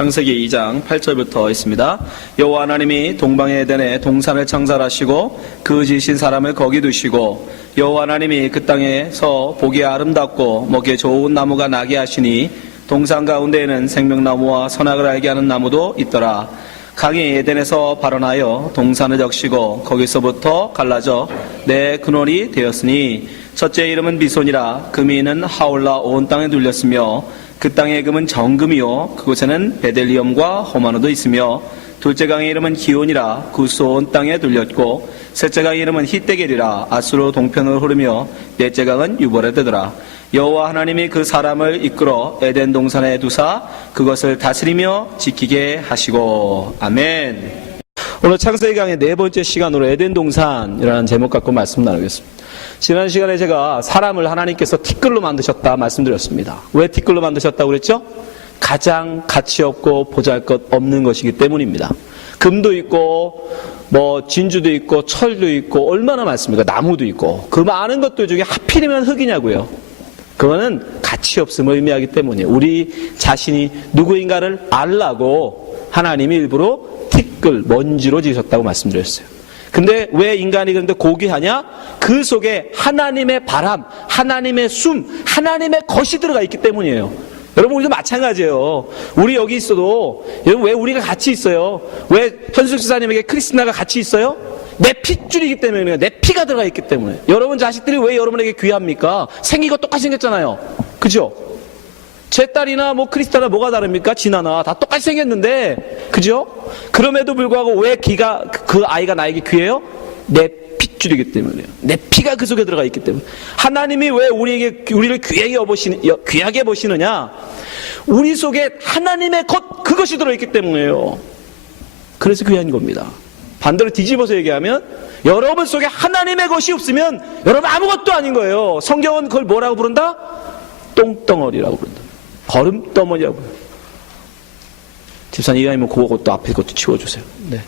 창세기 2장 8절부터 있습니다. 여호와 하나님이 동방의 에덴에 동산을 창설하시고 그 지으신 사람을 거기 두시고 여호와 하나님이 그 땅에서 보기에 아름답고 먹기에 좋은 나무가 나게 하시니 동산 가운데에는 생명나무와 선악을 알게 하는 나무도 있더라. 강이 에덴에서 발원하여 동산을 적시고 거기서부터 갈라져 네 근원이 되었으니 첫째 이름은 비손이라. 그 미인은 하올라 온 땅에 둘렸으며 그 땅의 금은 정금이요 그곳에는 베델리엄과 호마노도 있으며 둘째 강의 이름은 기온이라. 그 수 온 땅에 둘렸고 셋째 강의 이름은 히데겔이라. 아수르 동편으로 흐르며 넷째 강은 유보레 되더라. 여호와 하나님이 그 사람을 이끌어 에덴 동산에 두사 그것을 다스리며 지키게 하시고. 아멘. 오늘 창세기 강의 네 번째 시간으로 에덴 동산이라는 제목 갖고 말씀 나누겠습니다. 지난 시간에 제가 사람을 하나님께서 티끌로 만드셨다 말씀드렸습니다. 왜 티끌로 만드셨다고 그랬죠? 가장 가치 없고 보잘것없는 것이기 때문입니다. 금도 있고 진주도 있고 철도 있고 얼마나 많습니까? 나무도 있고 그 많은 것들 중에 하필이면 흙이냐고요. 그거는 가치 없음을 의미하기 때문이에요. 우리 자신이 누구인가를 알라고 하나님이 일부러 티끌, 먼지로 지으셨다고 말씀드렸어요. 근데 왜 인간이 그런데 고귀하냐? 그 속에 하나님의 바람, 하나님의 숨, 하나님의 것이 들어가 있기 때문이에요. 여러분, 우리도 마찬가지예요. 우리 여기 있어도, 여러분, 왜 우리가 같이 있어요? 왜 현숙 지사님에게 크리스티나가 같이 있어요? 내 핏줄이기 때문에, 내 피가 들어가 있기 때문에. 여러분 자식들이 왜 여러분에게 귀합니까? 생긴 거 똑같이 생겼잖아요. 그죠? 제 딸이나 크리스타나 뭐가 다릅니까? 진아나 다 똑같이 생겼는데, 그죠? 그럼에도 불구하고 왜 그 아이가 나에게 귀해요? 내 핏줄이기 때문에요. 내 피가 그 속에 들어가 있기 때문에. 하나님이 왜 우리를 귀하게 보시느냐? 우리 속에 하나님의 그것이 들어있기 때문에요. 그래서 귀한 겁니다. 반대로 뒤집어서 얘기하면 여러분 속에 하나님의 것이 없으면 여러분 아무것도 아닌 거예요. 성경은 그걸 뭐라고 부른다? 똥덩어리라고 부른다. 거름떠머니라고. 집사님 이왕이면 그것도 앞에 것도 치워주세요. 네.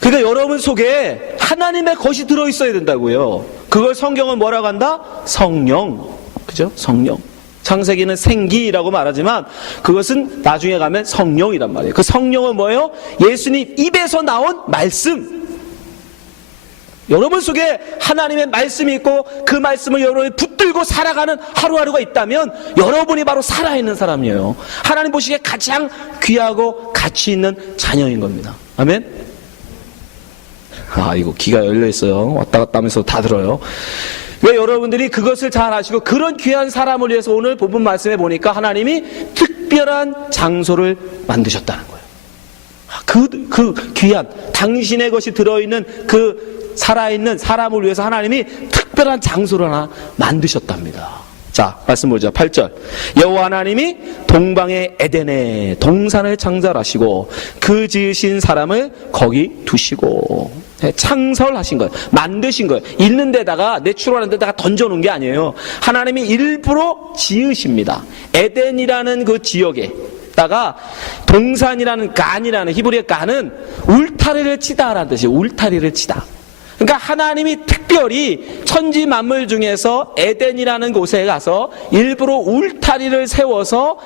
그러니까 여러분 속에 하나님의 것이 들어있어야 된다고요. 그걸 성경은 뭐라고 한다? 성령. 그죠? 성령. 창세기는 생기라고 말하지만 그것은 나중에 가면 성령이란 말이에요. 그 성령은 뭐예요? 예수님 입에서 나온 말씀. 여러분 속에 하나님의 말씀이 있고 그 말씀을 여러분이 붙들고 살아가는 하루하루가 있다면 여러분이 바로 살아있는 사람이에요. 하나님 보시기에 가장 귀하고 가치 있는 자녀인 겁니다. 아멘? 이거 귀가 열려있어요. 왔다 갔다 하면서 다 들어요. 왜 여러분들이 그것을 잘 아시고 그런 귀한 사람을 위해서 오늘 본문 말씀에 보니까 하나님이 특별한 장소를 만드셨다는 거예요. 그 귀한 당신의 것이 들어있는 그 살아있는 사람을 위해서 하나님이 특별한 장소를 하나 만드셨답니다. 자, 말씀 보죠. 8절. 여호와 하나님이 동방의 에덴에 동산을 창설하시고 그 지으신 사람을 거기 두시고. 창설하신 거예요. 만드신 거예요. 있는 데다가 내추럴한 데다가 던져놓은 게 아니에요. 하나님이 일부러 지으십니다. 에덴이라는 그 지역에 다가 동산이라는 간이라는 히브리의 간은 울타리를 치다라는 뜻이에요. 울타리를 치다. 그러니까 하나님이 특별히 천지 만물 중에서 에덴이라는 곳에 가서 일부러 울타리를 세워서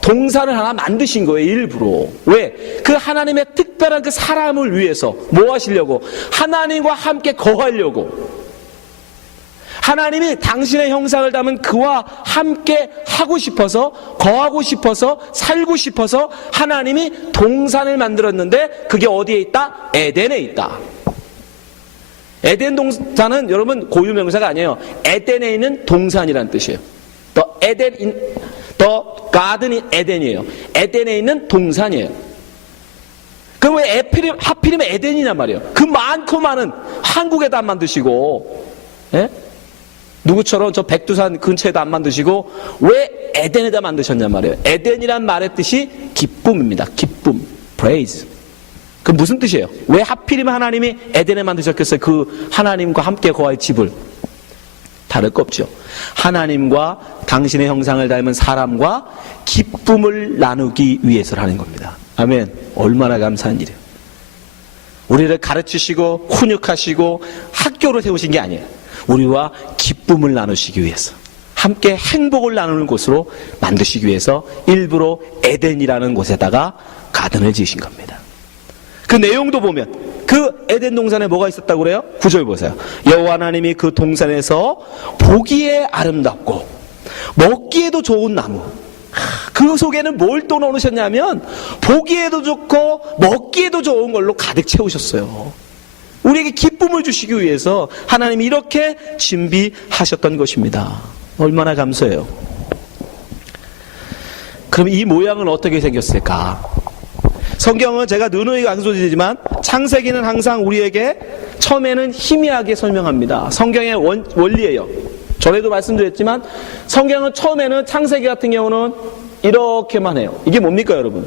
동산을 하나 만드신 거예요. 일부러. 왜? 그 하나님의 특별한 그 사람을 위해서 뭐 하시려고? 하나님과 함께 거하려고. 하나님이 당신의 형상을 담은 그와 함께 하고 싶어서, 거하고 싶어서, 살고 싶어서 하나님이 동산을 만들었는데 그게 어디에 있다? 에덴에 있다. 에덴 동산은 여러분 고유명사가 아니에요. 에덴에 있는 동산이라는 뜻이에요. The garden in 에덴이에요. 에덴에 있는 동산이에요. 그럼 왜 하필이면 에덴이란 말이에요. 그 많고 많은 한국에도 안 만드시고, 예? 누구처럼 저 백두산 근처에도 안 만드시고 왜 에덴에다 만드셨냔 말이에요. 에덴이란 말의 뜻이 기쁨입니다. 기쁨, praise. 그 무슨 뜻이에요? 왜 하필이면 하나님이 에덴에 만드셨겠어요? 그 하나님과 함께 거할 집을. 다를 거 없죠. 하나님과 당신의 형상을 닮은 사람과 기쁨을 나누기 위해서라는 겁니다. 아멘. 얼마나 감사한 일이에요. 우리를 가르치시고 훈육하시고 학교로 세우신 게 아니에요. 우리와 기쁨을 나누시기 위해서. 함께 행복을 나누는 곳으로 만드시기 위해서 일부러 에덴이라는 곳에다가 가든을 지으신 겁니다. 그 내용도 보면 그 에덴 동산에 뭐가 있었다고 그래요? 9절 보세요. 여호와 하나님이 그 동산에서 보기에 아름답고 먹기에도 좋은 나무, 그 속에는 뭘 또 넣으셨냐면 보기에도 좋고 먹기에도 좋은 걸로 가득 채우셨어요. 우리에게 기쁨을 주시기 위해서 하나님이 이렇게 준비하셨던 것입니다. 얼마나 감사해요. 그럼 이 모양은 어떻게 생겼을까? 성경은 제가 누누이 강조드리지만 창세기는 항상 우리에게 처음에는 희미하게 설명합니다. 성경의 원리예요. 전에도 말씀드렸지만 성경은 처음에는 창세기 같은 경우는 이렇게만 해요. 이게 뭡니까 여러분?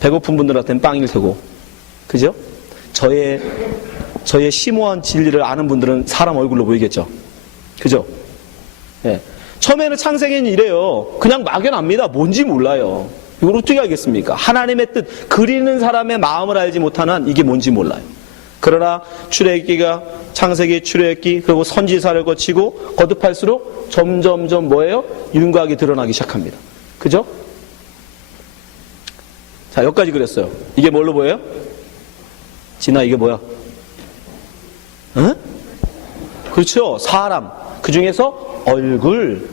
배고픈 분들한테는 빵일 테고, 그죠? 저의 심오한 진리를 아는 분들은 사람 얼굴로 보이겠죠? 그죠? 예. 처음에는 창세기는 이래요. 그냥 막연합니다. 뭔지 몰라요. 이걸 어떻게 알겠습니까? 하나님의 뜻, 그리는 사람의 마음을 알지 못하는 한 이게 뭔지 몰라요. 그러나 출애굽기가 창세기, 출애굽기, 그리고 선지사를 거치고 거듭할수록 점점점 뭐예요? 윤곽이 드러나기 시작합니다. 그죠? 자, 여기까지 그렸어요. 이게 뭘로 보여요? 진아, 이게 뭐야? 응? 그렇죠. 사람. 그 중에서 얼굴.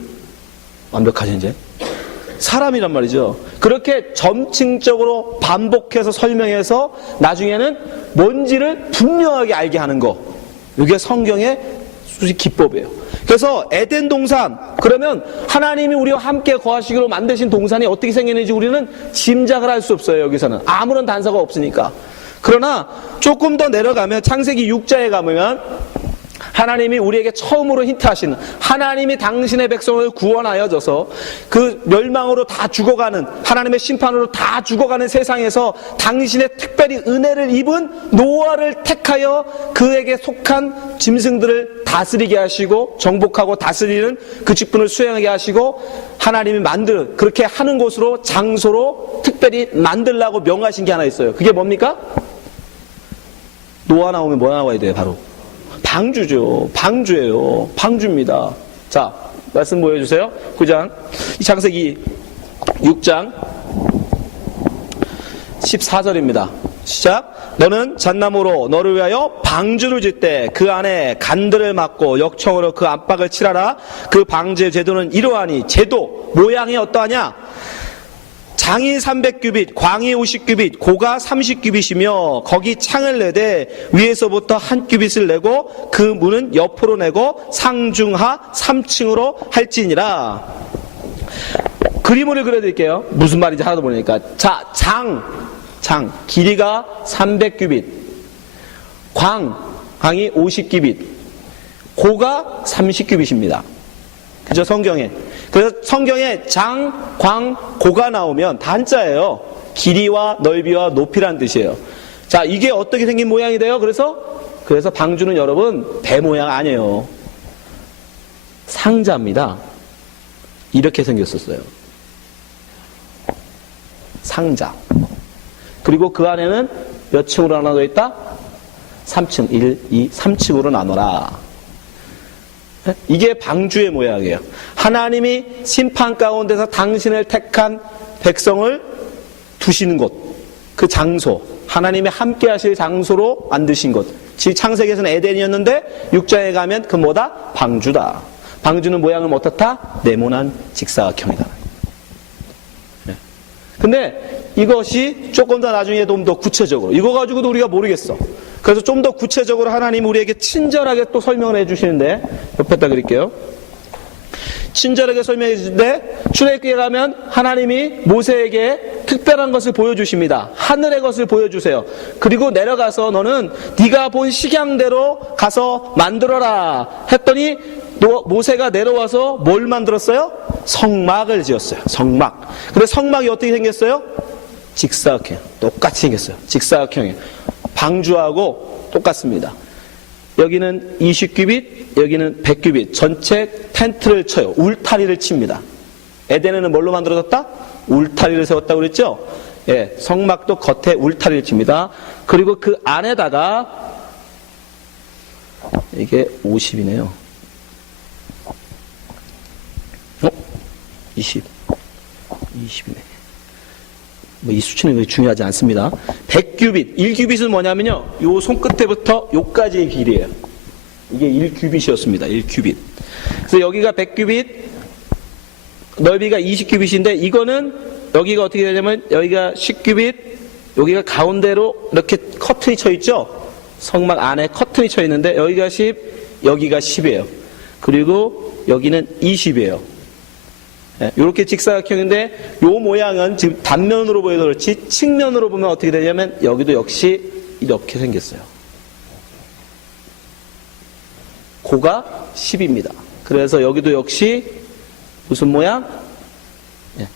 완벽하죠, 이제? 사람이란 말이죠. 그렇게 점층적으로 반복해서 설명해서 나중에는 뭔지를 분명하게 알게 하는 거. 이게 성경의 기법이에요. 그래서 에덴 동산, 그러면 하나님이 우리와 함께 거하시기로 만드신 동산이 어떻게 생겼는지 우리는 짐작을 할 수 없어요. 여기서는 아무런 단서가 없으니까. 그러나 조금 더 내려가면 창세기 6장에 가면 하나님이 우리에게 처음으로 힌트하시는, 하나님이 당신의 백성을 구원하여 줘서 그 멸망으로 다 죽어가는, 하나님의 심판으로 다 죽어가는 세상에서 당신의 특별히 은혜를 입은 노아를 택하여 그에게 속한 짐승들을 다스리게 하시고 정복하고 다스리는 그 직분을 수행하게 하시고 하나님이 그렇게 하는 곳으로, 장소로 특별히 만들라고 명하신 게 하나 있어요. 그게 뭡니까? 노아 나오면 뭐 나와야 돼요? 바로 방주죠. 방주예요. 방주입니다. 자, 말씀 보여주세요. 9장, 창세기 6장 14절입니다. 시작. 너는 잣나무로 너를 위하여 방주를 짓되 그 안에 간들을 막고 역청으로 그 안팎을 칠하라. 그 방주의 제도는 이러하니, 제도 모양이 어떠하냐? 장이 300규빗, 광이 50규빗, 고가 30규빗이며 거기 창을 내되 위에서부터 한 규빗을 내고 그 문은 옆으로 내고 상중하 3층으로 할지니라. 그림을 그려드릴게요. 무슨 말인지 하나도 모르니까. 자, 장 길이가 300규빗, 광이 50규빗, 고가 30규빗입니다. 그죠? 성경에. 그래서 성경에 장, 광, 고가 나오면 단자예요. 길이와 넓이와 높이란 뜻이에요. 자, 이게 어떻게 생긴 모양이 돼요? 그래서 방주는 여러분 배 모양 아니에요. 상자입니다. 이렇게 생겼었어요. 상자. 그리고 그 안에는 몇 층으로 나눠져 있다? 3층. 1, 2, 3층으로 나눠라. 이게 방주의 모양이에요. 하나님이 심판 가운데서 당신을 택한 백성을 두시는 곳, 그 장소, 하나님이 함께 하실 장소로 만드신 곳. 창세기에서는 에덴이었는데 6장에 가면 그 뭐다? 방주다. 방주는 모양은 어떻다? 네모난 직사각형이다. 근데 이것이 조금 더 나중에 좀 더 구체적으로, 이거 가지고도 우리가 모르겠어. 그래서 좀 더 구체적으로 하나님 우리에게 친절하게 또 설명을 해주시는데, 옆에다 그릴게요. 친절하게 설명해 주시는데, 출애굽기에 가면 하나님이 모세에게 특별한 것을 보여주십니다. 하늘의 것을 보여주세요. 그리고 내려가서 너는 네가 본 식양대로 가서 만들어라 했더니 모세가 내려와서 뭘 만들었어요? 성막을 지었어요. 성막. 근데 성막이 어떻게 생겼어요? 직사각형. 똑같이 생겼어요. 직사각형이에요. 방주하고 똑같습니다. 여기는 20규빗, 여기는 100규빗. 전체 텐트를 쳐요. 울타리를 칩니다. 에덴에는 뭘로 만들어졌다? 울타리를 세웠다고 그랬죠? 예, 성막도 겉에 울타리를 칩니다. 그리고 그 안에다가 이게 50이네요. 20이네. 뭐 이 수치는 중요하지 않습니다. 100규빗. 1규빗은 뭐냐면요. 요 손끝에부터 요까지의 길이에요. 이게 1규빗이었습니다. 1규빗. 그래서 여기가 100규빗, 넓이가 20규빗인데 이거는 여기가 어떻게 되냐면 여기가 10규빗, 여기가 가운데로 이렇게 커튼이 쳐 있죠. 성막 안에 커튼이 쳐 있는데 여기가 10, 여기가 10이에요. 그리고 여기는 20이에요. 네, 이렇게 직사각형인데 요 모양은 지금 단면으로 보여도 그렇지 측면으로 보면 어떻게 되냐면 여기도 역시 이렇게 생겼어요. 고가 10입니다. 그래서 여기도 역시 무슨 모양? 네,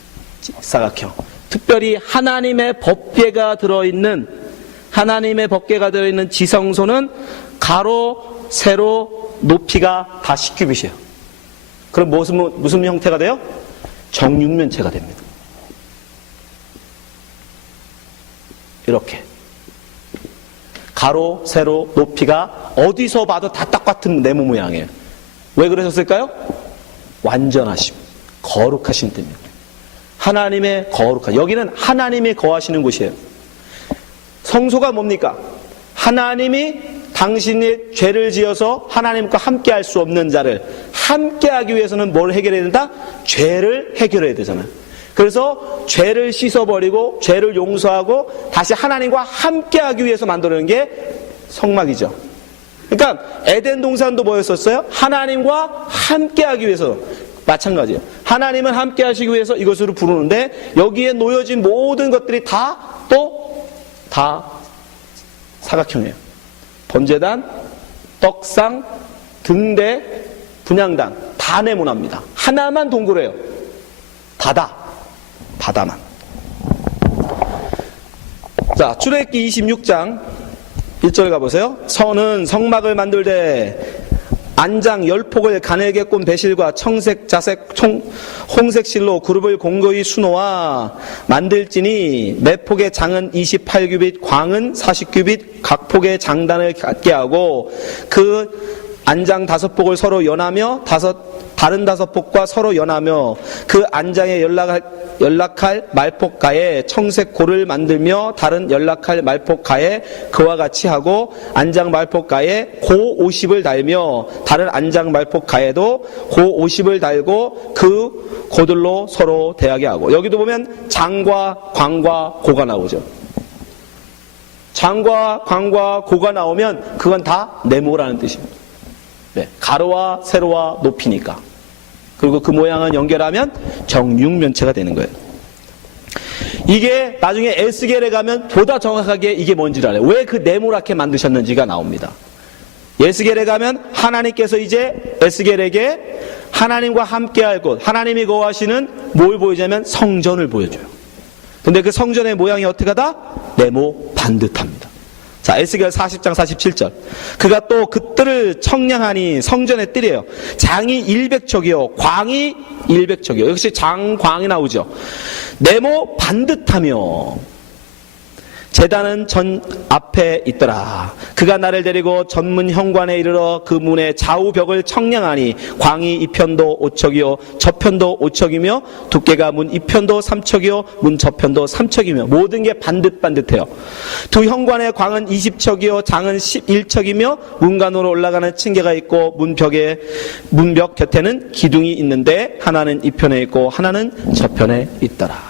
직사각형. 특별히 하나님의 법궤가 들어있는 지성소는 가로, 세로, 높이가 다 10규빗이에요. 그럼 무슨 형태가 돼요? 정육면체가 됩니다. 이렇게 가로, 세로, 높이가 어디서 봐도 다 똑같은 네모 모양이에요. 왜 그러셨을까요? 완전하심, 거룩하신 때문에. 하나님의 거룩한, 여기는 하나님이 거하시는 곳이에요. 성소가 뭡니까? 하나님이 당신이 죄를 지어서 하나님과 함께 할 수 없는 자를 함께 하기 위해서는 뭘 해결해야 된다? 죄를 해결해야 되잖아요. 그래서 죄를 씻어버리고 죄를 용서하고 다시 하나님과 함께 하기 위해서 만들어낸 게 성막이죠. 그러니까 에덴 동산도 뭐였었어요? 하나님과 함께 하기 위해서. 마찬가지예요. 하나님은 함께 하시기 위해서 이것으로 부르는데 여기에 놓여진 모든 것들이 다 사각형이에요. 번제단, 떡상, 등대, 분향단 다 네모납니다. 하나만 동그래요. 바다만. 자, 출애굽기 26장 1절 가보세요. 선은 성막을 만들되 안장 10폭을 가늘게 꼰 배실과 청색, 자색, 홍색 실로 그룹을 공고히 수놓아 만들지니 매 폭의 장은 28규빗, 광은 40규빗, 각 폭의 장단을 갖게 하고 그 안장 5폭을 서로 연하며 다른 5폭과 서로 연하며 그 안장에 연락할 말폭가에 청색 고를 만들며 다른 연락할 말폭가에 그와 같이 하고 안장 말폭가에 고 50을 달며 다른 안장 말폭가에도 고 50을 달고 그 고들로 서로 대하게 하고. 여기도 보면 장과 광과 고가 나오죠. 장과 광과 고가 나오면 그건 다 네모라는 뜻입니다. 네, 가로와 세로와 높이니까. 그리고 그 모양을 연결하면 정육면체가 되는 거예요. 이게 나중에 에스겔에 가면 보다 정확하게 이게 뭔지를 알아요. 왜 그 네모랗게 만드셨는지가 나옵니다. 에스겔에 가면 하나님께서 이제 에스겔에게 하나님과 함께할 곳, 하나님이 거하시는 뭘 보여주냐면 성전을 보여줘요. 근데 그 성전의 모양이 어떻게 하다? 네모 반듯합니다. 자, 에스겔 40장 47절. 그가 또 그 뜰을 청량하니 성전의 뜰이에요. 장이 100척이요 광이 100척이요. 역시 장광이 나오죠. 네모 반듯하며 제단은 전 앞에 있더라. 그가 나를 데리고 전문 현관에 이르러 그 문의 좌우 벽을 청량하니 광이 이편도 5척이요 저편도 5척이며 두께가 문 이편도 3척이요 문 저편도 3척이며 모든 게 반듯반듯해요. 두 현관의 광은 20척이요 장은 11척이며 문간으로 올라가는 층계가 있고 문벽 곁에는 기둥이 있는데 하나는 이편에 있고 하나는 저편에 있더라.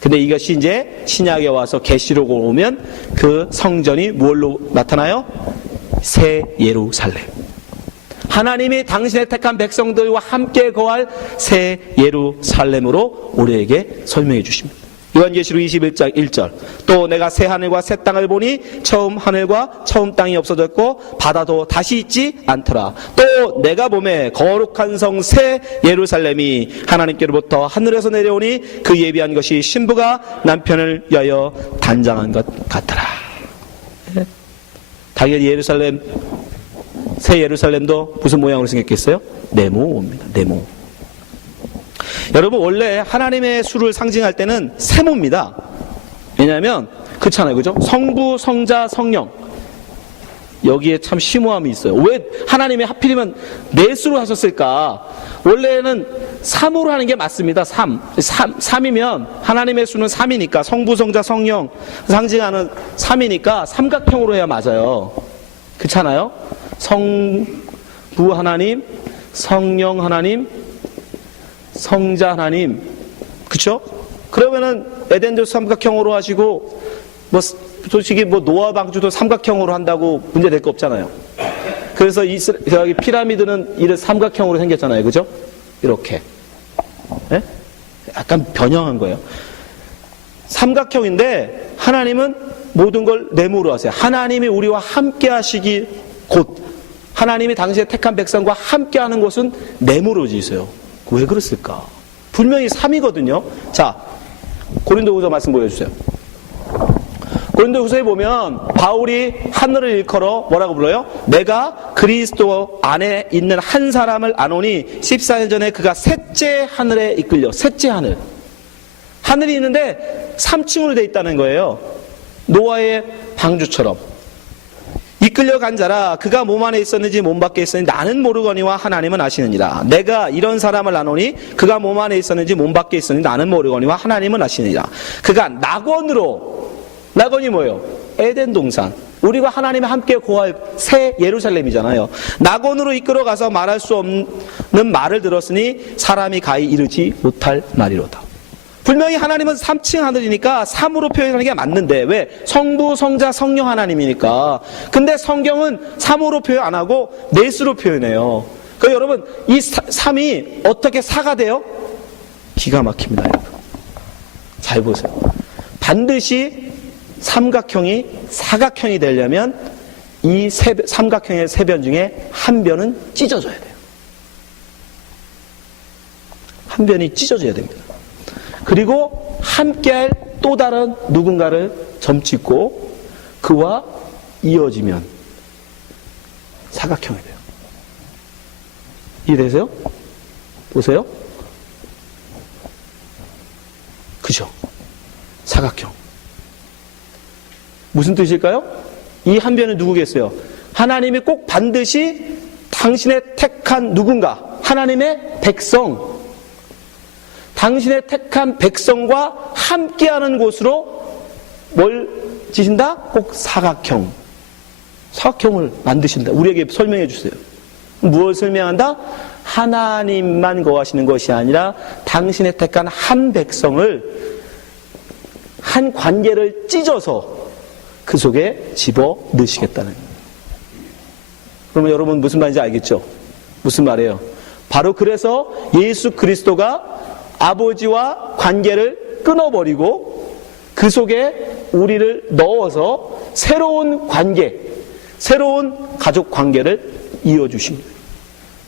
근데 이것이 이제 신약에 와서 계시록으로 오면 그 성전이 뭘로 나타나요? 새 예루살렘. 하나님이 당신의 택한 백성들과 함께 거할 새 예루살렘으로 우리에게 설명해 주십니다. 요한계시록 21장 1절. 또 내가 새 하늘과 새 땅을 보니 처음 하늘과 처음 땅이 없어졌고 바다도 다시 있지 않더라. 또 내가 보매 거룩한 성 새 예루살렘이 하나님께로부터 하늘에서 내려오니 그 예비한 것이 신부가 남편을 위하여 단장한 것 같더라. 당연히 예루살렘, 새 예루살렘도 무슨 모양으로 생겼겠어요? 네모입니다. 네모. 여러분, 원래 하나님의 수를 상징할 때는 세모입니다. 왜냐하면 그렇잖아요, 그죠? 성부, 성자, 성령. 여기에 참 심오함이 있어요. 왜 하나님이 하필이면 넷으로 하셨을까? 원래는 3으로 하는 게 맞습니다. 3이면 하나님의 수는 3이니까 성부, 성자, 성령 상징하는 3이니까 삼각형으로 해야 맞아요. 그렇잖아요? 성부 하나님, 성령 하나님, 성자 하나님, 그쵸? 그러면은 에덴도 삼각형으로 하시고 뭐 솔직히 뭐 노아 방주도 삼각형으로 한다고 문제 될 거 없잖아요. 그래서 여기 피라미드는 이런 삼각형으로 생겼잖아요, 그죠? 이렇게, 네? 약간 변형한 거예요. 삼각형인데 하나님은 모든 걸 네모로 하세요. 하나님이 우리와 함께 하시기 곧 하나님이 당시에 택한 백성과 함께 하는 곳은 네모로 지으세요. 왜 그랬을까? 분명히 3이거든요. 자, 고린도후서 말씀 보여주세요. 고린도후서에 보면 바울이 하늘을 일컬어 뭐라고 불러요? 내가 그리스도 안에 있는 한 사람을 아노니 14년 전에 그가 셋째 하늘에 이끌려. 셋째 하늘. 하늘이 있는데 3층으로 돼 있다는 거예요. 노아의 방주처럼. 이끌려간 자라 그가 몸 안에 있었는지 몸 밖에 있었는지 나는 모르거니와 하나님은 아시느니라. 내가 이런 사람을 아노니 그가 몸 안에 있었는지 몸 밖에 있었는지 나는 모르거니와 하나님은 아시느니라. 그가 낙원이 뭐예요? 에덴 동산. 우리가 하나님이 함께 거할 새 예루살렘이잖아요. 낙원으로 이끌어가서 말할 수 없는 말을 들었으니 사람이 가히 이르지 못할 말이로다. 분명히 하나님은 3층 하늘이니까 3으로 표현하는 게 맞는데 왜? 성부, 성자, 성령 하나님이니까. 근데 성경은 3으로 표현 안 하고 넷으로 표현해요. 그러니까 여러분 이 3이 어떻게 4가 돼요? 기가 막힙니다, 여러분. 잘 보세요. 반드시 삼각형이 사각형이 되려면 이 삼각형의 세 변 중에 한 변은 찢어져야 돼요. 한 변이 찢어져야 됩니다. 그리고 함께할 또 다른 누군가를 점찍고 그와 이어지면 사각형이 돼요. 이해되세요? 보세요. 그죠? 사각형. 무슨 뜻일까요? 이 한 변은 누구겠어요? 하나님이 꼭 반드시 당신의 택한 누군가, 하나님의 백성, 당신의 택한 백성과 함께하는 곳으로 뭘 지신다? 꼭 사각형을 만드신다. 우리에게 설명해 주세요. 무엇을 설명한다? 하나님만 거하시는 것이 아니라 당신의 택한 한 백성을, 한 관계를 찢어서 그 속에 집어 넣으시겠다는 거예요. 그러면 여러분 무슨 말인지 알겠죠? 무슨 말이에요? 바로 그래서 예수 그리스도가 아버지와 관계를 끊어버리고 그 속에 우리를 넣어서 새로운 관계, 새로운 가족 관계를 이어주신 거예요.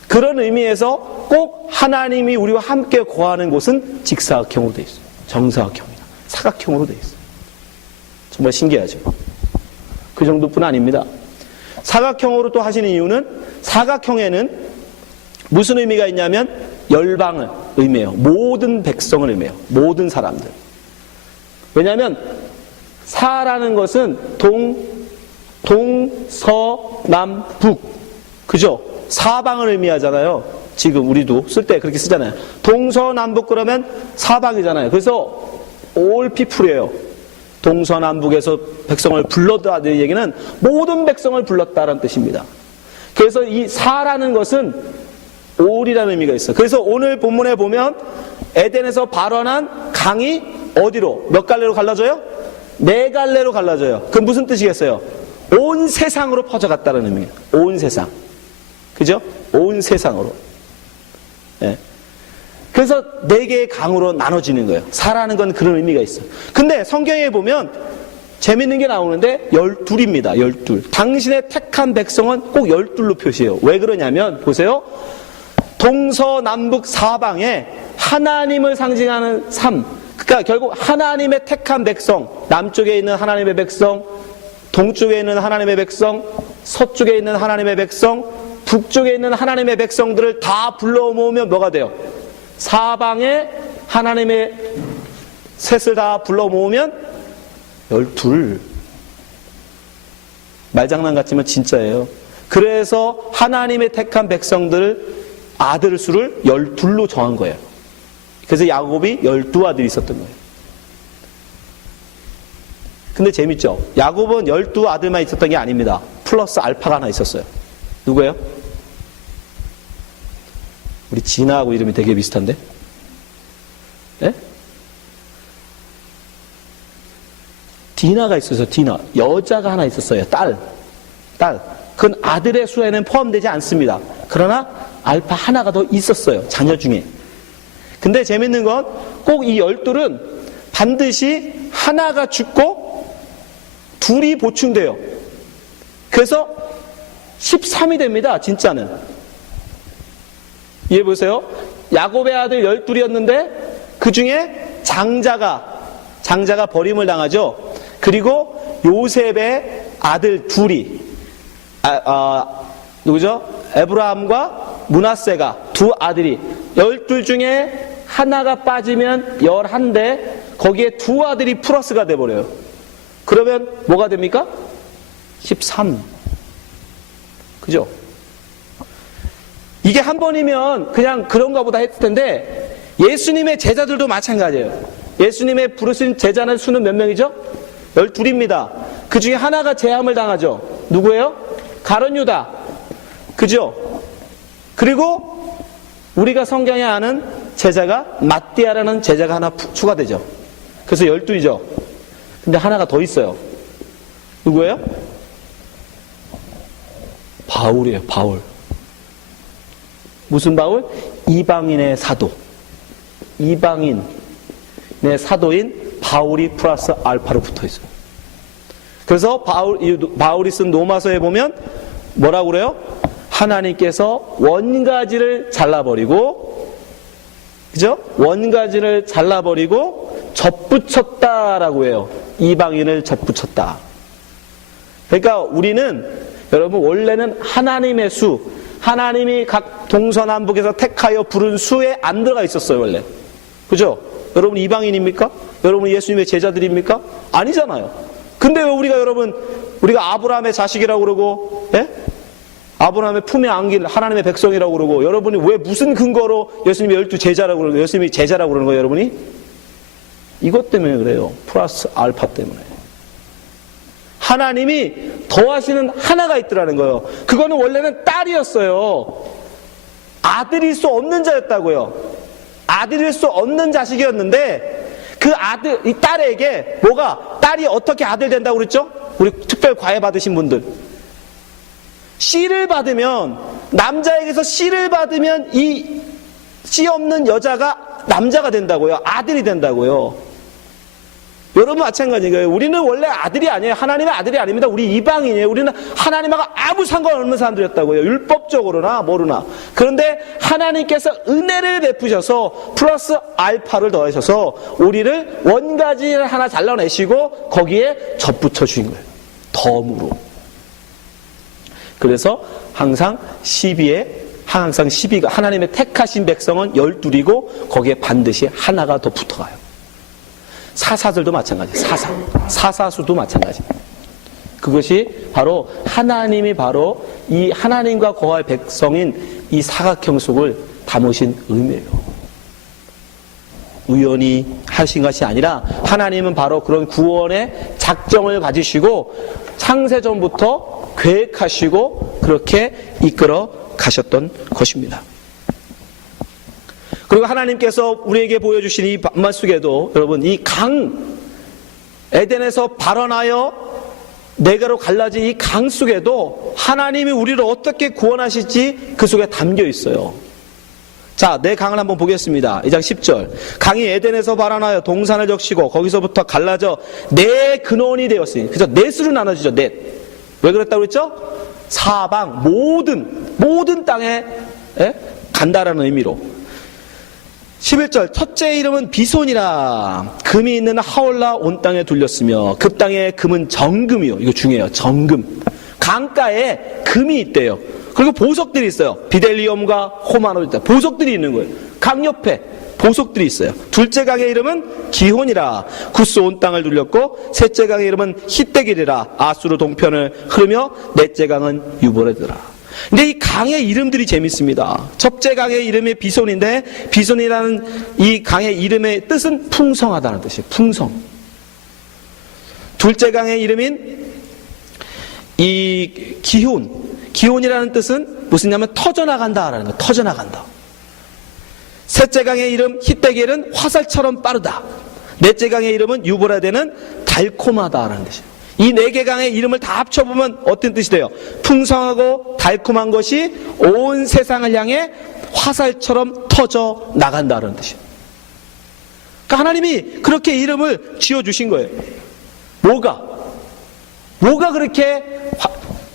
그런 의미에서 꼭 하나님이 우리와 함께 거하는 곳은 직사각형으로 되어 있어요. 정사각형이나 사각형으로 되어 있어요. 정말 신기하죠? 그 정도뿐 아닙니다. 사각형으로 또 하시는 이유는 사각형에는 무슨 의미가 있냐면 열방을 의미해요. 모든 백성을 의미해요. 모든 사람들. 왜냐하면 사라는 것은 동서남북, 그죠? 사방을 의미하잖아요. 지금 우리도 쓸 때 그렇게 쓰잖아요. 동서남북 그러면 사방이잖아요. 그래서 all people이에요. 동서남북에서 백성을 불렀다는 얘기는 모든 백성을 불렀다는 뜻입니다. 그래서 이 사라는 것은 올이라는 의미가 있어요. 그래서 오늘 본문에 보면 에덴에서 발원한 강이 어디로, 몇 갈래로 갈라져요? 네 갈래로 갈라져요. 그럼 무슨 뜻이겠어요? 온 세상으로 퍼져갔다는 의미예요. 온 세상. 그죠? 온 세상으로. 네. 그래서 네 개의 강으로 나눠지는 거예요. 사라는 건 그런 의미가 있어요. 근데 성경에 보면 재밌는 게 나오는데 12입니다. 12. 당신의 택한 백성은 꼭 12로 표시해요. 왜 그러냐면 보세요. 동서남북 사방에 하나님을 상징하는 삶, 그러니까 결국 하나님의 택한 백성, 남쪽에 있는 하나님의 백성, 동쪽에 있는 하나님의 백성, 서쪽에 있는 하나님의 백성, 북쪽에 있는 하나님의 백성들을 다 불러 모으면 뭐가 돼요? 사방에 하나님의 셋을 다 불러 모으면 12. 말장난 같지만 진짜예요. 그래서 하나님의 택한 백성들 아들 수를 12로 정한 거예요. 그래서 야곱이 12아들이 있었던 거예요. 근데 재밌죠? 야곱은 12아들만 있었던 게 아닙니다. 플러스 알파가 하나 있었어요. 누구예요? 우리 진아하고 이름이 되게 비슷한데? 예? 디나가 있어서 디나. 여자가 하나 있었어요. 딸. 그건 아들의 수에는 포함되지 않습니다. 그러나 알파 하나가 더 있었어요. 자녀 중에. 근데 재밌는 건 꼭 이 12은 반드시 하나가 죽고 둘이 보충돼요. 그래서 13이 됩니다. 진짜는. 이해 보세요. 야곱의 아들 12이었는데 그 중에 장자가 버림을 당하죠. 그리고 요셉의 아들 둘이 누구죠? 에브라함과 므낫세가 두 아들이 12 중에 하나가 빠지면 11대 거기에 두 아들이 플러스가 돼버려요. 그러면 뭐가 됩니까? 13. 그죠? 이게 한 번이면 그냥 그런가 보다 했을 텐데 예수님의 제자들도 마찬가지예요. 예수님의 부르신 제자는 수는 몇 명이죠? 12입니다. 그 중에 하나가 제함을 당하죠. 누구예요? 가룟 유다. 그죠? 그리고 우리가 성경에 아는 제자가 마띠아라는 제자가 하나 추가되죠. 그래서 12이죠. 근데 하나가 더 있어요. 누구예요? 바울이에요. 바울. 무슨 바울? 이방인의 사도. 이방인의 사도인 바울이 플러스 알파로 붙어 있어요. 그래서 바울이 쓴 로마서에 보면 뭐라고 그래요? 하나님께서 원가지를 잘라버리고, 그죠? 원가지를 잘라버리고 접붙였다라고 해요. 이방인을 접붙였다. 그러니까 우리는 여러분 원래는 하나님의 수, 하나님이 각 동서남북에서 택하여 부른 수에 안 들어가 있었어요, 원래. 그죠? 여러분 이방인입니까? 여러분 예수님의 제자들입니까? 아니잖아요. 근데 왜 우리가 아브라함의 자식이라고 그러고, 예? 아브라함의 품에 안길 하나님의 백성이라고 그러고, 여러분이 왜 무슨 근거로 예수님이 12 제자라고 그러고, 예수님이 제자라고 그러는 거예요, 여러분이? 이것 때문에 그래요. 플러스 알파 때문에. 하나님이 더하시는 하나가 있더라는 거예요. 그거는 원래는 딸이었어요. 아들일 수 없는 자였다고요. 아들일 수 없는 자식이었는데 그 이 딸에게 딸이 어떻게 아들 된다고 그랬죠? 우리 특별 과외 받으신 분들. 씨를 받으면, 남자에게서 씨를 받으면 이 씨 없는 여자가 남자가 된다고요. 아들이 된다고요. 여러분 마찬가지예요. 우리는 원래 아들이 아니에요. 하나님의 아들이 아닙니다. 우리 이방인이에요. 우리는 하나님하고 아무 상관없는 사람들이었다고요. 율법적으로나 모르나. 그런데 하나님께서 은혜를 베푸셔서 플러스 알파를 더하셔서 우리를 원가지를 하나 잘라내시고 거기에 접붙여 주신 거예요. 덤으로. 그래서 항상 12가 하나님의 택하신 백성은 12이고 거기에 반드시 하나가 더 붙어가요. 사사들도 마찬가지예요. 사사수도 마찬가지입니다. 그것이 바로 하나님이 바로 이 하나님과 거할 백성인 이 사각형 속을 담으신 의미예요. 우연히 하신 것이 아니라 하나님은 바로 그런 구원의 작정을 가지시고 창세전부터 계획하시고 그렇게 이끌어 가셨던 것입니다. 그리고 하나님께서 우리에게 보여주신 이 반말 속에도 여러분 이 에덴에서 발원하여 네개로 갈라진 이 강 속에도 하나님이 우리를 어떻게 구원하실지 그 속에 담겨 있어요. 자, 네 강을 한번 보겠습니다. 2장 10절. 강이 에덴에서 발원하여 동산을 적시고 거기서부터 갈라져 네 근원이 되었으니. 그죠? 넷으로 나눠지죠. 넷. 왜 그랬다고 그랬죠? 사방 모든 땅에 간다라는 의미로. 11절. 첫째 이름은 비손이라. 금이 있는 하올라 온 땅에 둘렸으며 그 땅의 금은 정금이요. 이거 중요해요. 정금. 강가에 금이 있대요. 그럼 그리고 보석들이 있어요. 비델리엄과 호마노다. 보석들이 있는 거예요. 강 옆에 보석들이 있어요. 둘째 강의 이름은 기혼이라 구스 온 땅을 눌렸고, 셋째 강의 이름은 히데길이라 아수르 동편을 흐르며, 넷째 강은 유브라데라. 근데 이 강의 이름들이 재밌습니다. 첫째 강의 이름이 비손인데, 비손이라는 이 강의 이름의 뜻은 풍성하다는 뜻이에요. 풍성. 둘째 강의 이름인 이 기혼이라는 뜻은 무슨냐면 터져나간다라는 거예요. 터져나간다. 셋째 강의 이름 히데겔은 화살처럼 빠르다. 넷째 강의 이름은 유브라데는 달콤하다라는 뜻이에요. 이 네 개 강의 이름을 다 합쳐보면 어떤 뜻이 돼요? 풍성하고 달콤한 것이 온 세상을 향해 화살처럼 터져 나간다는 뜻이에요. 그러니까 하나님이 그렇게 이름을 지어주신 거예요. 뭐가 그렇게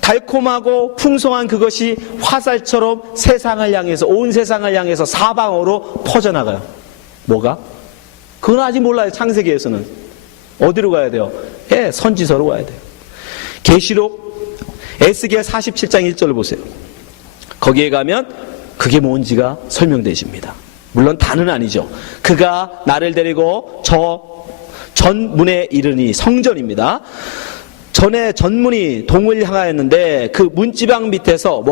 달콤하고 풍성한 그것이 화살처럼 세상을 향해서, 온 세상을 향해서 사방으로 퍼져나가요? 뭐가? 그건 아직 몰라요. 창세기에서는. 어디로 가야 돼요? 예, 선지서로 가야 돼요. 계시록 에스겔 47장 1절을 보세요. 거기에 가면 그게 뭔지가 설명되십니다. 물론 다는 아니죠. 그가 나를 데리고 저 전문에 이르니, 성전입니다. 전에 전문이 동을 향하였는데 그 문지방 밑에서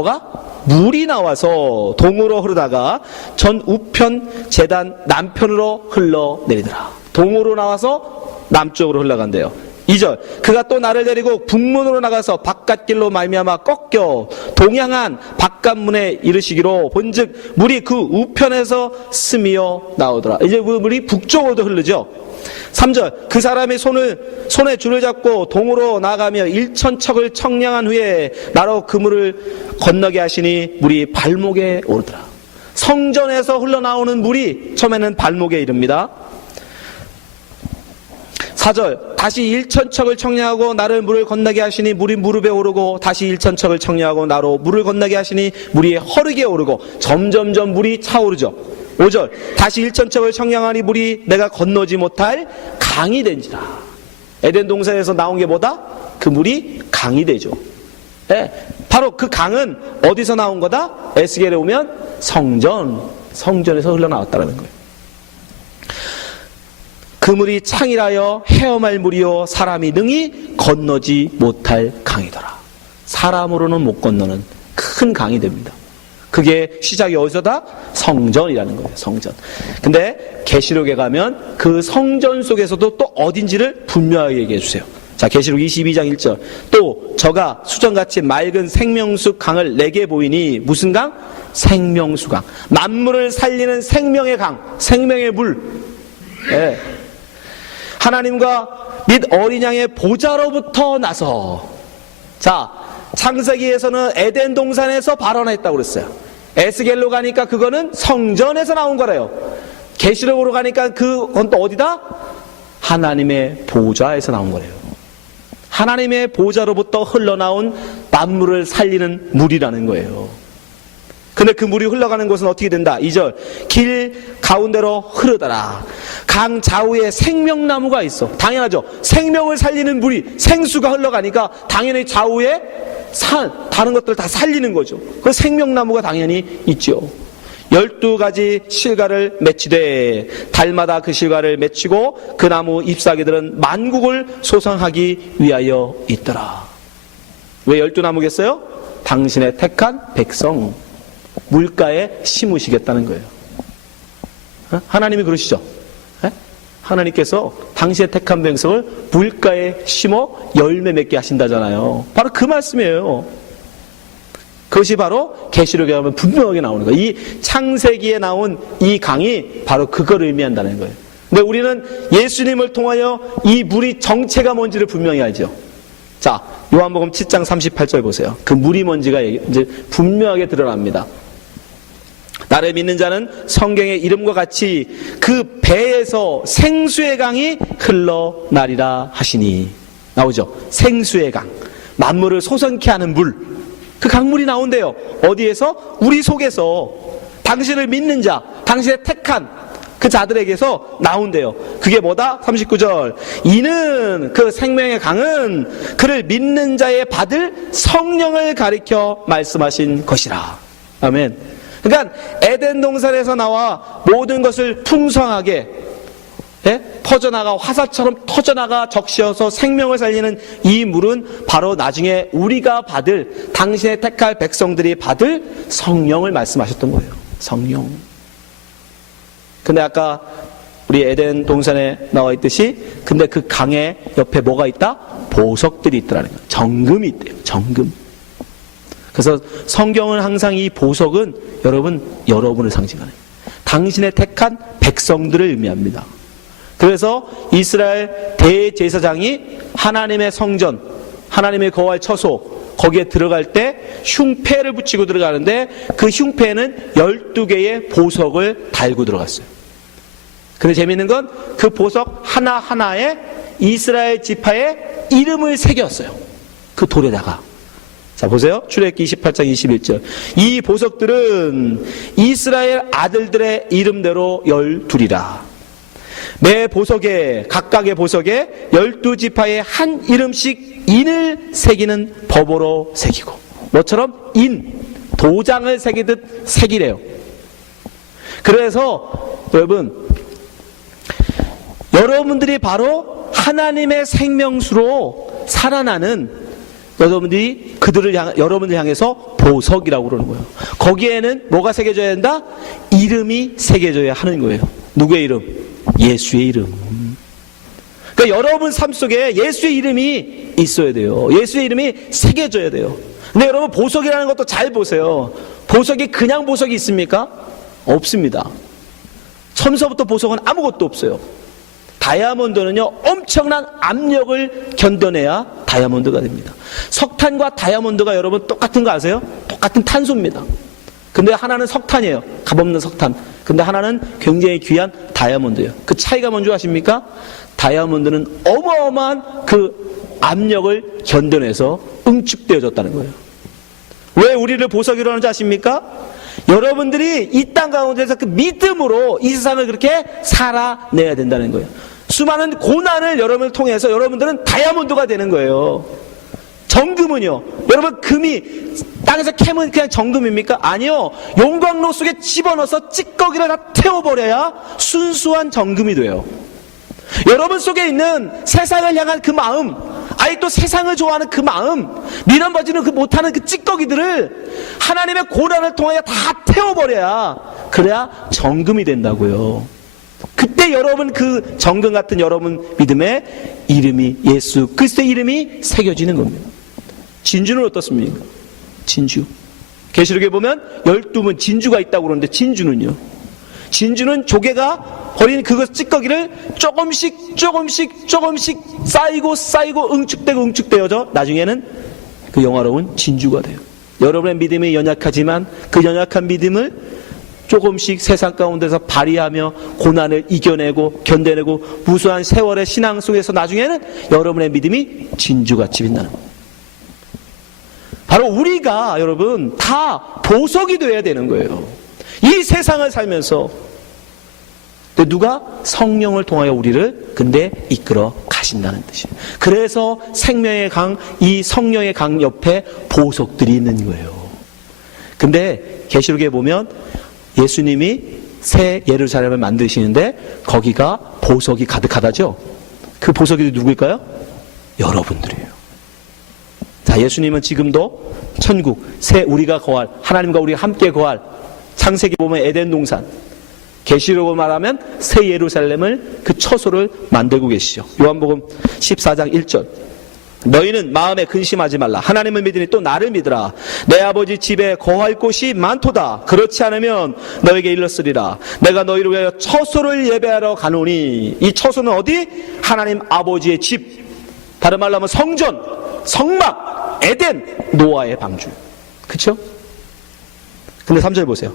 물이 나와서 동으로 흐르다가 전 우편 제단 남편으로 흘러내리더라. 동으로 나와서 남쪽으로 흘러간대요. 2절, 그가 또 나를 데리고 북문으로 나가서 바깥길로 말미암아 꺾여 동양한 바깥문에 이르시기로, 본즉 물이 그 우편에서 스미어 나오더라. 이제 그 물이 북쪽으로도 흐르죠. 3절, 그 사람이 손에 줄을 잡고 동으로 나아가며 1000척을 청량한 후에 나로 그 물을 건너게 하시니 물이 발목에 오르더라. 성전에서 흘러나오는 물이 처음에는 발목에 이릅니다. 4절, 다시 1000척을 청량하고 나를 물을 건너게 하시니 물이 무릎에 오르고, 다시 1000척을 청량하고 나로 물을 건너게 하시니 물이 허리에 오르고, 점점점 물이 차오르죠. 5절, 다시 1000척을 청량하니 물이 내가 건너지 못할 강이 된지라. 에덴 동산에서 나온 게 뭐다? 그 물이 강이 되죠. 네, 바로 그 강은 어디서 나온 거다? 에스겔에 오면 성전에서 흘러나왔다는 거예요. 그 물이 창이라여 헤엄할 물이요 사람이 능히 건너지 못할 강이더라. 사람으로는 못 건너는 큰 강이 됩니다. 그게 시작이 어디서다? 성전이라는 거예요. 성전. 근데 계시록에 가면 그 성전 속에서도 또 어딘지를 분명하게 얘기해 주세요. 자, 계시록 22장 1절. 또 저가 수정같이 맑은 생명수 강을 내게 보이니, 무슨 강? 생명수 강. 만물을 살리는 생명의 강, 생명의 물. 네. 하나님과 및 어린 양의 보좌로부터 나서, 자, 창세기에서는 에덴 동산에서 발원했다고 그랬어요. 에스겔로 가니까 그거는 성전에서 나온 거래요. 계시록으로 가니까 그건 또 어디다? 하나님의 보좌에서 나온 거래요. 하나님의 보좌로부터 흘러나온 만물을 살리는 물이라는 거예요. 근데 그 물이 흘러가는 곳은 어떻게 된다? 2절, 길 가운데로 흐르더라. 강 좌우에 생명나무가 있어. 당연하죠. 생명을 살리는 물이, 생수가 흘러가니까 당연히 좌우에 다른 것들을 다 살리는 거죠. 그 생명나무가 당연히 있죠. 12가지 실과를 맺히되 달마다 그 실과를 맺히고 그 나무 잎사귀들은 만국을 소성하기 위하여 있더라. 왜 12나무겠어요? 당신의 택한 백성, 물가에 심으시겠다는 거예요. 하나님이 그러시죠. 하나님께서 당신의 택한 백성을 물가에 심어 열매 맺게 하신다잖아요. 바로 그 말씀이에요. 그것이 바로 계시록에 가면 분명하게 나오는 거예요. 이 창세기에 나온 이 강이 바로 그걸 의미한다는 거예요. 근데 우리는 예수님을 통하여 이 물이 정체가 뭔지를 분명히 알죠. 자, 요한복음 7장 38절 보세요. 그 물이 뭔지가 이제 분명하게 드러납니다. 나를 믿는 자는 성경의 이름과 같이 그 배에서 생수의 강이 흘러나리라 하시니. 나오죠. 생수의 강, 만물을 소성케 하는 물, 그 강물이 나온대요. 어디에서? 우리 속에서. 당신을 믿는 자, 당신의 택한 그 자들에게서 나온대요. 그게 뭐다? 39절. 이는 그 생명의 강은 그를 믿는 자의 받을 성령을 가리켜 말씀하신 것이라. 아멘. 그러니까 에덴 동산에서 나와 모든 것을 풍성하게 퍼져나가 화살처럼 터져나가 적시어서 생명을 살리는 이 물은 바로 나중에 우리가 받을, 당신의 택할 백성들이 받을 성령을 말씀하셨던 거예요. 성령. 근데 아까 우리 에덴 동산에 나와 있듯이 근데 그 강의 옆에 뭐가 있다? 보석들이 있더라는 거예요. 정금이 있대요. 정금. 그래서 성경은 항상 이 보석은 여러분을 상징하는 거예요. 당신의 택한 백성들을 의미합니다. 그래서 이스라엘 대제사장이 하나님의 성전, 하나님의 거할 처소, 거기에 들어갈 때 흉패를 붙이고 들어가는데 그 흉패는 12개의 보석을 달고 들어갔어요. 근데 재미있는 건 그 보석 하나하나에 이스라엘 지파의 이름을 새겼어요. 그 돌에다가. 자, 보세요. 출애굽기 28장 21절. 이 보석들은 이스라엘 아들들의 이름대로 12이라. 매 보석에, 각각의 보석에 12지파의 한 이름씩 인을 새기는 법으로 새기고. 뭐처럼? 도장을 새기듯 새기래요. 그래서 여러분들이 바로 하나님의 생명수로 살아나는 여러분들 향해서 보석이라고 그러는 거예요. 거기에는 뭐가 새겨져야 된다? 이름이 새겨져야 하는 거예요. 누구의 이름? 예수의 이름. 그러니까 여러분 삶 속에 예수의 이름이 있어야 돼요. 예수의 이름이 새겨져야 돼요. 근데 여러분 보석이라는 것도 잘 보세요. 보석이 그냥 보석이 있습니까? 없습니다. 처음서부터 보석은 아무것도 없어요. 다이아몬드는요, 엄청난 압력을 견뎌내야 다이아몬드가 됩니다. 석탄과 다이아몬드가 여러분 똑같은 거 아세요? 똑같은 탄소입니다. 근데 하나는 석탄이에요. 값없는 석탄. 근데 하나는 굉장히 귀한 다이아몬드예요. 그 차이가 뭔지 아십니까? 다이아몬드는 어마어마한 그 압력을 견뎌내서 응축되어졌다는 거예요. 왜 우리를 보석이라고 하는지 아십니까? 여러분들이 이 땅 가운데서 그 믿음으로 이 세상을 그렇게 살아내야 된다는 거예요. 수많은 고난을 여러분을 통해서 여러분들은 다이아몬드가 되는 거예요. 정금은요, 여러분 금이 땅에서 캐면 그냥 정금입니까? 아니요. 용광로 속에 집어넣어서 찌꺼기를 다 태워버려야 순수한 정금이 돼요. 여러분 속에 있는 세상을 향한 그 마음, 아직도 세상을 좋아하는 그 마음, 미련버지는 그 못하는 그 찌꺼기들을 하나님의 고난을 통하여 다 태워버려야, 그래야 정금이 된다고요. 그때 여러분 그 정금 같은 여러분 믿음의 이름이, 예수 그리스도의 이름이 새겨지는 겁니다. 진주는 어떻습니까? 진주. 계시록에 보면 12문 진주가 있다고 그러는데 진주는요? 진주는 조개가 버린 그것 찌꺼기를 조금씩 쌓이고 응축되어져 나중에는 그 영화로운 진주가 돼요. 여러분의 믿음이 연약하지만 그 연약한 믿음을 조금씩 세상 가운데서 발휘하며 고난을 이겨내고 견뎌내고 무수한 세월의 신앙 속에서 나중에는 여러분의 믿음이 진주같이 빛나는 거예요. 바로 우리가 여러분 다 보석이 되어야 되는 거예요. 이 세상을 살면서. 근데 누가? 성령을 통하여 우리를 근데 이끌어 가신다는 뜻이에요. 그래서 생명의 강, 이 성령의 강 옆에 보석들이 있는 거예요. 근데 계시록에 보면 예수님이 새 예루살렘을 만드시는데 거기가 보석이 가득하다죠. 그 보석이 누구일까요? 여러분들이에요. 자, 예수님은 지금도 천국, 새 우리가 거할, 하나님과 우리가 함께 거할, 창세기 보면 에덴 동산, 계시록으로 말하면 새 예루살렘을 그 처소를 만들고 계시죠. 요한복음 14장 1절. 너희는 마음에 근심하지 말라. 하나님을 믿으니 또 나를 믿으라. 내 아버지 집에 거할 곳이 많도다. 그렇지 않으면 너에게 일렀으리라. 내가 너희를 위하여 처소를 예배하러 가노니. 이 처소는 어디? 하나님 아버지의 집. 다른 말로 하면 성전, 성막, 에덴, 노아의 방주. 그쵸? 근데 3절 보세요.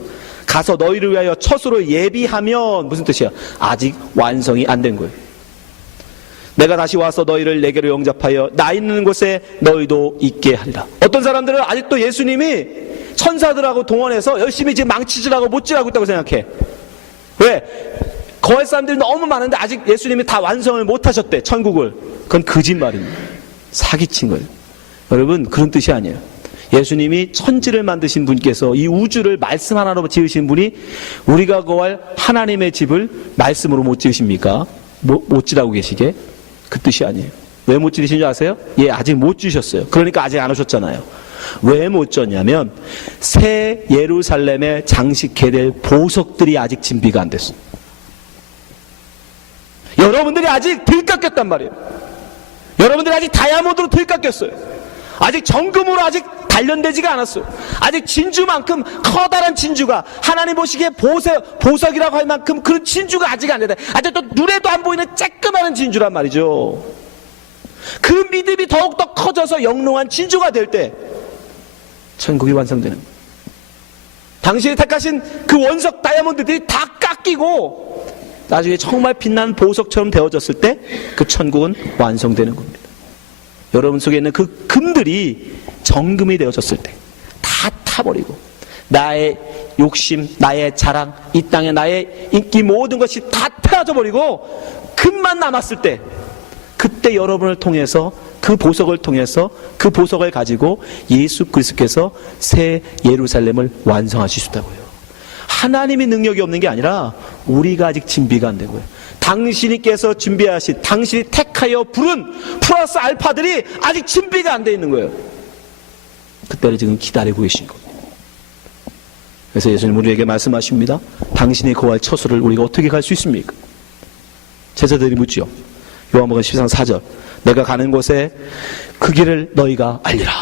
가서 너희를 위하여 처소를 예비하면 무슨 뜻이야? 아직 완성이 안 된 거예요. 내가 다시 와서 너희를 내게로 영접하여 나 있는 곳에 너희도 있게 하리라. 어떤 사람들은 아직도 예수님이 천사들하고 동원해서 열심히 지금 망치질하고 못질하고 있다고 생각해. 왜? 거할 사람들이 너무 많은데 아직 예수님이 다 완성을 못하셨대, 천국을. 그건 거짓말입니다. 사기친 거예요. 여러분, 그런 뜻이 아니에요. 예수님이 천지를 만드신 분께서 이 우주를 말씀 하나로 지으신 분이 우리가 거할 하나님의 집을 말씀으로 못 지으십니까? 못 지라고 계시게? 그 뜻이 아니에요. 왜 못 지으신 줄 아세요? 예, 아직 못 지으셨어요. 그러니까 아직 안 오셨잖아요. 왜 못 졌냐면 새 예루살렘에 장식해야 될 보석들이 아직 준비가 안 됐어요. 여러분들이 아직 덜 깎였단 말이에요. 여러분들이 아직 다이아몬드로 덜 깎였어요. 아직 정금으로 아직 단련되지가 않았어요. 아직 진주만큼 커다란 진주가 하나님 보시기에 보석이라고 할 만큼 그런 진주가 아직 안 되다. 아직 또 눈에도 안 보이는 쬐끄마한 진주란 말이죠. 그 믿음이 더욱더 커져서 영롱한 진주가 될 때 천국이 완성되는 거예요. 당신이 택하신 그 원석 다이아몬드들이 다 깎이고 나중에 정말 빛나는 보석처럼 되어졌을 때 그 천국은 완성되는 겁니다. 여러분 속에 있는 그 금들이 정금이 되어졌을 때 다 타버리고 나의 욕심, 나의 자랑, 이 땅에 나의 인기 모든 것이 다 태워져 버리고 금만 남았을 때 그때 여러분을 통해서 그 보석을 통해서 그 보석을 가지고 예수 그리스도께서 새 예루살렘을 완성하실 수 있다고요. 하나님이 능력이 없는 게 아니라 우리가 아직 준비가 안 되고요. 당신께서 준비하신, 당신이 택하여 부른 플러스 알파들이 아직 준비가 안 돼 있는 거예요. 그때를 지금 기다리고 계신 겁니다. 그래서 예수님 우리에게 말씀하십니다. 당신이 거할 처소를 우리가 어떻게 갈 수 있습니까? 제자들이 묻지요. 요한복음 13장 4절. 내가 가는 곳에 그 길을 너희가 알리라.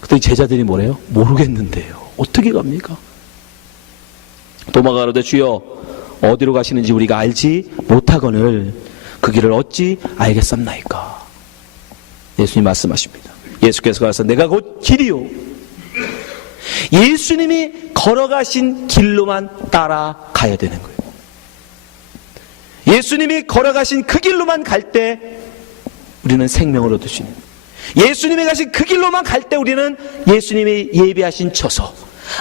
그때 제자들이 뭐래요? 모르겠는데요. 어떻게 갑니까? 도마가 가로되 주여 어디로 가시는지 우리가 알지 못하거늘 그 길을 어찌 알겠습나이까. 예수님 말씀하십니다. 예수께서 가서 내가 곧 길이요. 예수님이 걸어가신 길로만 따라가야 되는 거예요. 예수님이 걸어가신 그 길로만 갈 때 우리는 생명을 얻을 수 있는 거예요. 예수님이 가신 그 길로만 갈 때 우리는 예수님이 예비하신 처소,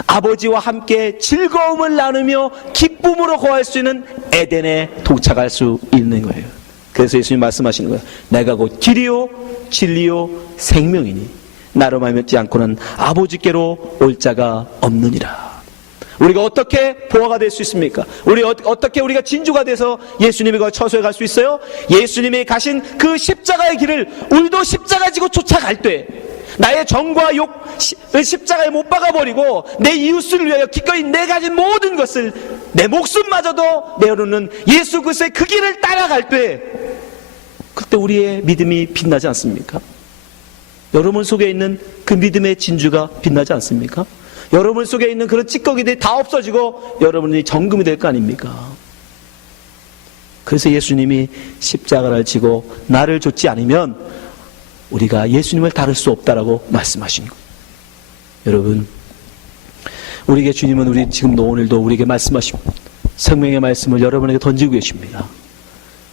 아버지와 함께 즐거움을 나누며 기쁨으로 거할 수 있는 에덴에 도착할 수 있는 거예요. 그래서 예수님 말씀하시는 거예요. 내가 곧 길이요 진리요 생명이니 나로 말미암지 않고는 아버지께로 올 자가 없느니라. 우리가 어떻게 보화가 될 수 있습니까? 어떻게 우리가 진주가 돼서 예수님의 처소에 갈 수 있어요? 예수님이 가신 그 십자가의 길을 우리도 십자가 지고 쫓아갈 때 나의 정과 욕을 십자가에 못 박아버리고 내 이웃을 위하여 기꺼이 내 가진 모든 것을 내 목숨마저도 내어놓는 예수 그리스도의 그 길을 따라갈 때 그때 우리의 믿음이 빛나지 않습니까? 여러분 속에 있는 그 믿음의 진주가 빛나지 않습니까? 여러분 속에 있는 그런 찌꺼기들이 다 없어지고 여러분이 정금이 될 거 아닙니까? 그래서 예수님이 십자가를 지고 나를 좇지 않으면 우리가 예수님을 다룰 수 없다라고 말씀하신 거예요. 여러분, 우리에게 주님은 우리 지금도 오늘도 우리에게 말씀하시고 생명의 말씀을 여러분에게 던지고 계십니다.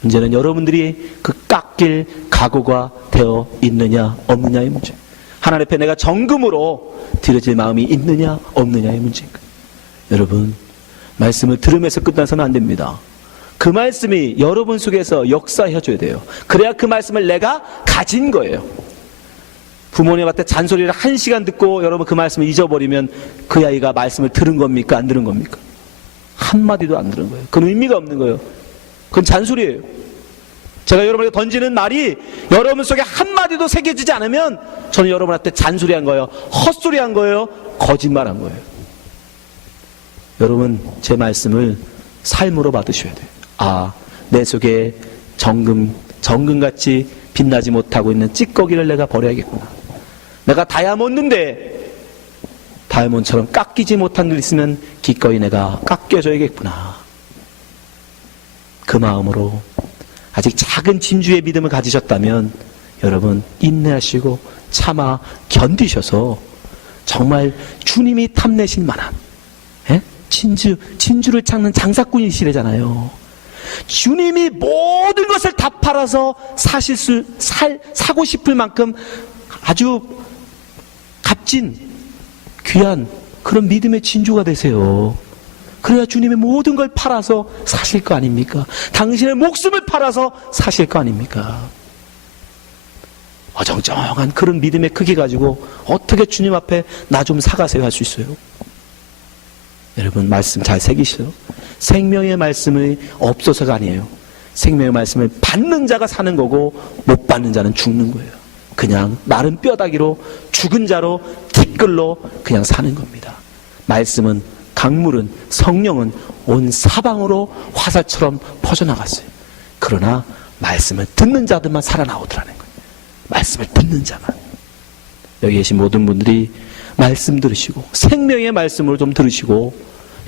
문제는 여러분들이 그 깎일 각오가 되어 있느냐 없느냐의 문제. 하나님 앞에 내가 정금으로 드려질 마음이 있느냐 없느냐의 문제인가. 여러분, 말씀을 들으면서 끝나서는 안 됩니다. 그 말씀이 여러분 속에서 역사해줘야 돼요. 그래야 그 말씀을 내가 가진 거예요. 부모님한테 잔소리를 1시간 듣고 여러분 그 말씀을 잊어버리면 그 아이가 말씀을 들은 겁니까? 안 들은 겁니까? 한마디도 안 들은 거예요. 그건 의미가 없는 거예요. 그건 잔소리예요. 제가 여러분에게 던지는 말이 여러분 속에 한마디도 새겨지지 않으면 저는 여러분한테 잔소리한 거예요. 헛소리한 거예요. 거짓말한 거예요. 여러분 제 말씀을 삶으로 받으셔야 돼요. 아, 내 속에 정금같이 빛나지 못하고 있는 찌꺼기를 내가 버려야겠구나. 내가 다이아몬드인데 다이아몬드처럼 깎이지 못한 일 있으면 기꺼이 내가 깎여줘야겠구나. 그 마음으로 아직 작은 진주의 믿음을 가지셨다면 여러분 인내하시고 참아 견디셔서 정말 주님이 탐내실 만한 진주를 찾는 장사꾼이시래잖아요. 주님이 모든 것을 다 팔아서 사고 싶을 만큼 아주 값진 귀한 그런 믿음의 진주가 되세요. 그래야 주님의 모든 걸 팔아서 사실 거 아닙니까? 당신의 목숨을 팔아서 사실 거 아닙니까? 어정쩡한 그런 믿음의 크기 가지고 어떻게 주님 앞에 나 좀 사가세요 할 수 있어요? 여러분, 말씀 잘 새기시죠? 생명의 말씀이 없어서가 아니에요. 생명의 말씀을 받는 자가 사는 거고 못 받는 자는 죽는 거예요. 그냥 마른 뼈다귀로 죽은 자로 티끌로 그냥 사는 겁니다. 말씀은, 강물은, 성령은 온 사방으로 화살처럼 퍼져나갔어요. 그러나 말씀을 듣는 자들만 살아나오더라는 거예요. 말씀을 듣는 자만. 여기 계신 모든 분들이 말씀 들으시고 생명의 말씀으로 좀 들으시고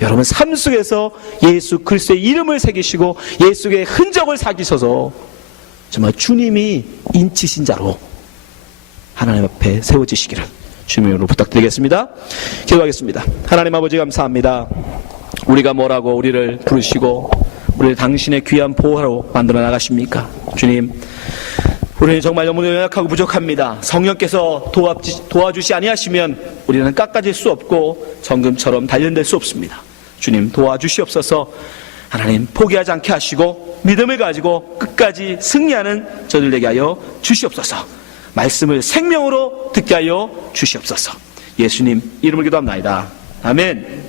여러분 삶 속에서 예수 그리스도의 이름을 새기시고 예수의 흔적을 사기셔서 정말 주님이 인치신 자로 하나님 앞에 세워지시기를 주님으로 부탁드리겠습니다. 기도하겠습니다. 하나님 아버지 감사합니다. 우리가 뭐라고 우리를 부르시고 우리를 당신의 귀한 보호하러 만들어 나가십니까? 주님, 우리는 정말 너무 연약하고 부족합니다. 성령께서 도와주시 아니하시면 우리는 깎아질 수 없고 정금처럼 단련될 수 없습니다. 주님 도와주시옵소서. 하나님 포기하지 않게 하시고 믿음을 가지고 끝까지 승리하는 저들 되게 하여 주시옵소서. 말씀을 생명으로 듣게 하여 주시옵소서. 예수님 이름을 기도합나이다. 아멘.